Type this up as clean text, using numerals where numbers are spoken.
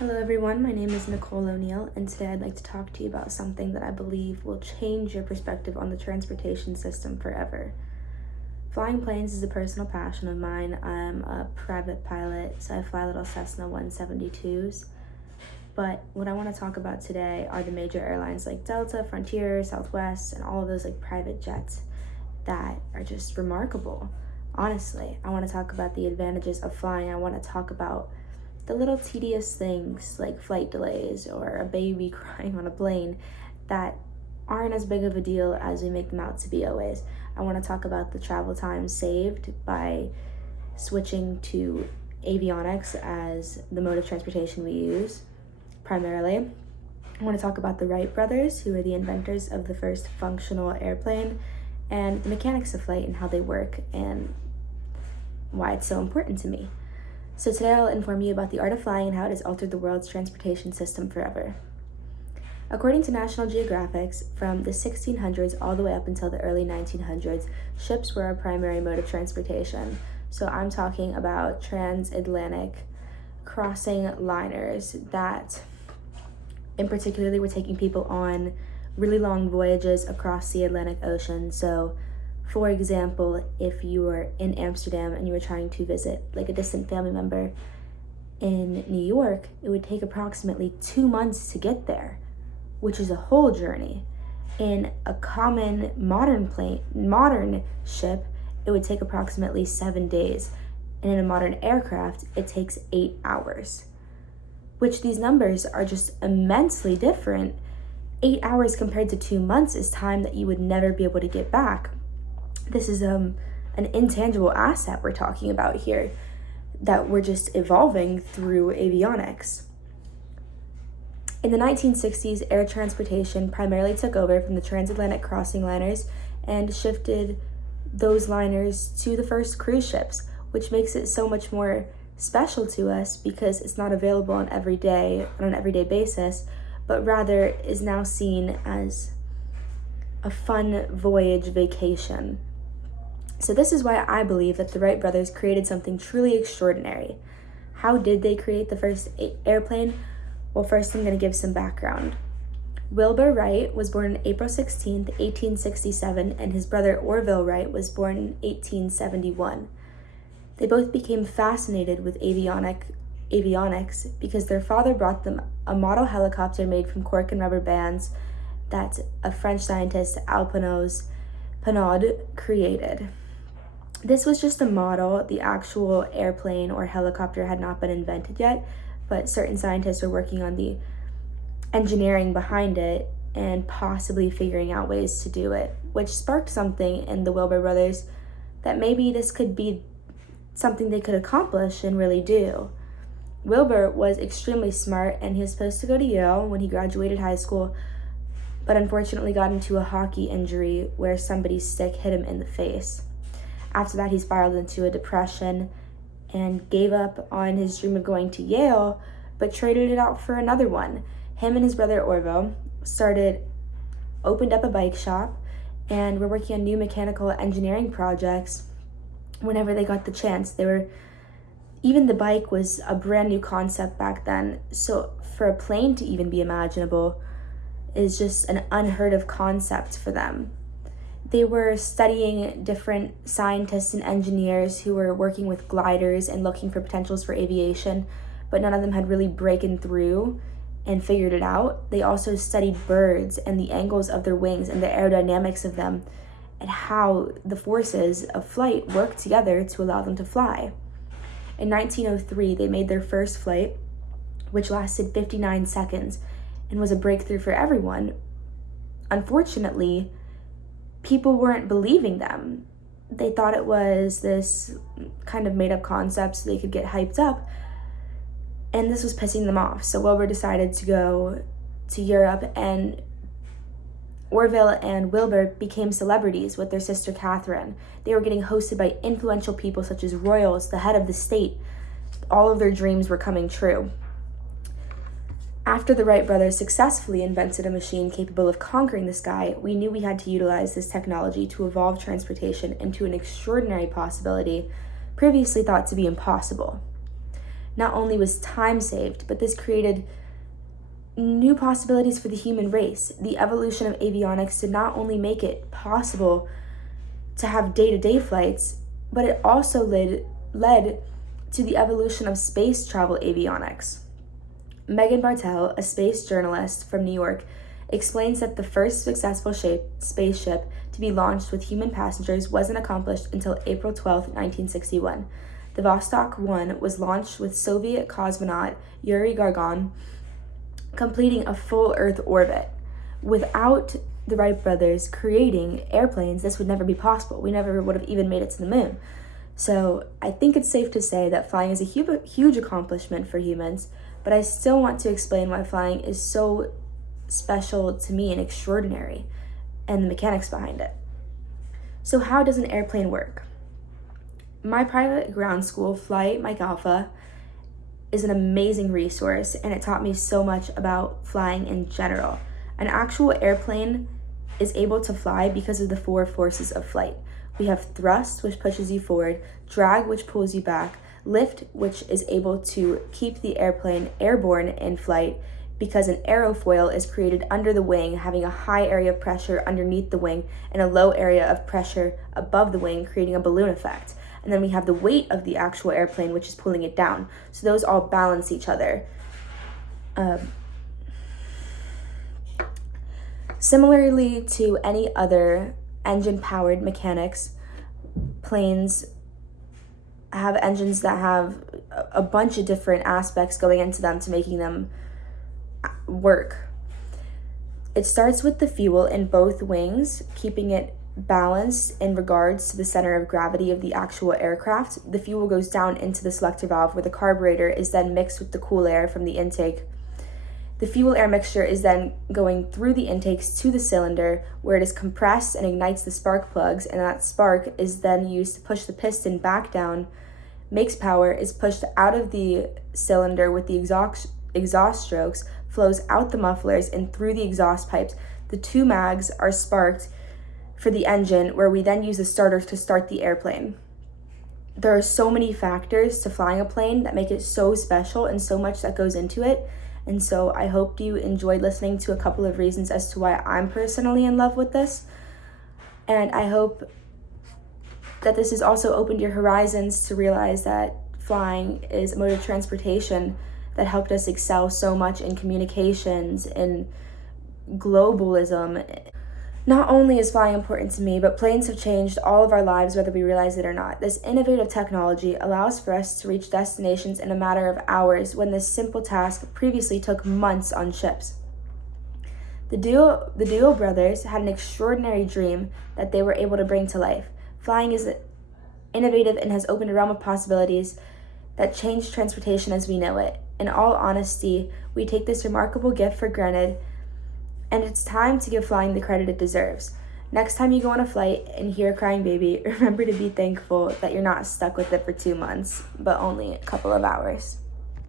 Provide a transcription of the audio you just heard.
Hello everyone, my name is Nicole O'Neill, and today I'd like to talk to you about something that I believe will change your perspective on the transportation system forever. Flying planes is a personal passion of mine. I'm a private pilot, so I fly little Cessna 172s. But what I want to talk about today are the major airlines like Delta, Frontier, Southwest, and all of those private jets that are just remarkable. Honestly, I want to talk about the advantages of flying. I want to talk about the little tedious things like flight delays or a baby crying on a plane that aren't as big of a deal as we make them out to be always. I want to talk about the travel time saved by switching to avionics as the mode of transportation we use primarily. I want to talk about the Wright brothers, who are the inventors of the first functional airplane, and the mechanics of flight and how they work and why it's so important to me. So today I'll inform you about the art of flying and how it has altered the world's transportation system forever. According to National Geographic, from the 1600s all the way up until the early 1900s, ships were our primary mode of transportation. So I'm talking about transatlantic crossing liners that in particular were taking people on really long voyages across the Atlantic Ocean. So for example, if you were in Amsterdam and you were trying to visit like a distant family member in New York, it would take approximately 2 months to get there, which is a whole journey. In a common modern ship, it would take approximately 7 days. And in a modern aircraft, it takes 8 hours, which these numbers are just immensely different. 8 hours compared to 2 months is time that you would never be able to get back. This is an intangible asset we're talking about here that we're just evolving through avionics. In the 1960s, air transportation primarily took over from the transatlantic crossing liners and shifted those liners to the first cruise ships, which makes it so much more special to us because it's not available on an everyday basis, but rather is now seen as a fun voyage vacation. So this is why I believe that the Wright brothers created something truly extraordinary. How did they create the first airplane? Well, first I'm going to give some background. Wilbur Wright was born on April 16th, 1867, and his brother Orville Wright was born in 1871. They both became fascinated with avionics because their father brought them a model helicopter made from cork and rubber bands that a French scientist, Alphonse Pénaud, created. This was just a model. The actual airplane or helicopter had not been invented yet, but certain scientists were working on the engineering behind it and possibly figuring out ways to do it, which sparked something in the Wilbur brothers that maybe this could be something they could accomplish and really do. Wilbur was extremely smart, and he was supposed to go to Yale when he graduated high school, but unfortunately got into a hockey injury where somebody's stick hit him in the face. After that, he spiraled into a depression and gave up on his dream of going to Yale, but traded it out for another one. Him and his brother Orville opened up a bike shop and were working on new mechanical engineering projects whenever they got the chance. Even the bike was a brand new concept back then, so for a plane to even be imaginable is just an unheard of concept for them. They were studying different scientists and engineers who were working with gliders and looking for potentials for aviation, but none of them had really broken through and figured it out. They also studied birds and the angles of their wings and the aerodynamics of them and how the forces of flight work together to allow them to fly. In 1903, they made their first flight, which lasted 59 seconds and was a breakthrough for everyone. Unfortunately, people weren't believing them. They thought it was this kind of made-up concept so they could get hyped up, and this was pissing them off. So Wilbur decided to go to Europe, and Orville and Wilbur became celebrities with their sister Catherine. They were getting hosted by influential people such as royals, the head of the state. All of their dreams were coming true. After the Wright brothers successfully invented a machine capable of conquering the sky, we knew we had to utilize this technology to evolve transportation into an extraordinary possibility previously thought to be impossible. Not only was time saved, but this created new possibilities for the human race. The evolution of avionics did not only make it possible to have day-to-day flights, but it also led to the evolution of space travel avionics. Megan Bartell, a space journalist from New York, explains that the first successful spaceship to be launched with human passengers wasn't accomplished until April 12, 1961. The Vostok 1 was launched with Soviet cosmonaut Yuri Gagarin completing a full Earth orbit. Without the Wright brothers creating airplanes, this would never be possible. We never would have even made it to the moon. So I think it's safe to say that flying is a huge accomplishment for humans, but I still want to explain why flying is so special to me and extraordinary, and the mechanics behind it. So how does an airplane work? My private ground school, Flight Mike Alpha, is an amazing resource, and it taught me so much about flying in general. An actual airplane is able to fly because of the 4 forces of flight. We have thrust, which pushes you forward, drag, which pulls you back, lift, which is able to keep the airplane airborne in flight because an aerofoil is created under the wing, having a high area of pressure underneath the wing and a low area of pressure above the wing, creating a balloon effect. And then we have the weight of the actual airplane, which is pulling it down. So those all balance each other. Similarly to any other engine-powered mechanics, planes have engines that have a bunch of different aspects going into them to making them work. It starts with the fuel in both wings, keeping it balanced in regards to the center of gravity of the actual aircraft. The fuel goes down into the selector valve where the carburetor is then mixed with the cool air from the intake. The fuel-air mixture is then going through the intakes to the cylinder where it is compressed and ignites the spark plugs, and that spark is then used to push the piston back down, makes power, is pushed out of the cylinder with the exhaust strokes, flows out the mufflers and through the exhaust pipes. The 2 mags are sparked for the engine, where we then use the starter to start the airplane. There are so many factors to flying a plane that make it so special and so much that goes into it. And so I hope you enjoyed listening to a couple of reasons as to why I'm personally in love with this. And I hope that this has also opened your horizons to realize that flying is a mode of transportation that helped us excel so much in communications, in globalism. Not only is flying important to me, but planes have changed all of our lives whether we realize it or not. This innovative technology allows for us to reach destinations in a matter of hours when this simple task previously took months on ships. The duo brothers had an extraordinary dream that they were able to bring to life. Flying is innovative and has opened a realm of possibilities that changed transportation as we know it. In all honesty, we take this remarkable gift for granted, and it's time to give flying the credit it deserves. Next time you go on a flight and hear a crying baby, remember to be thankful that you're not stuck with it for 2 months, but only a couple of hours.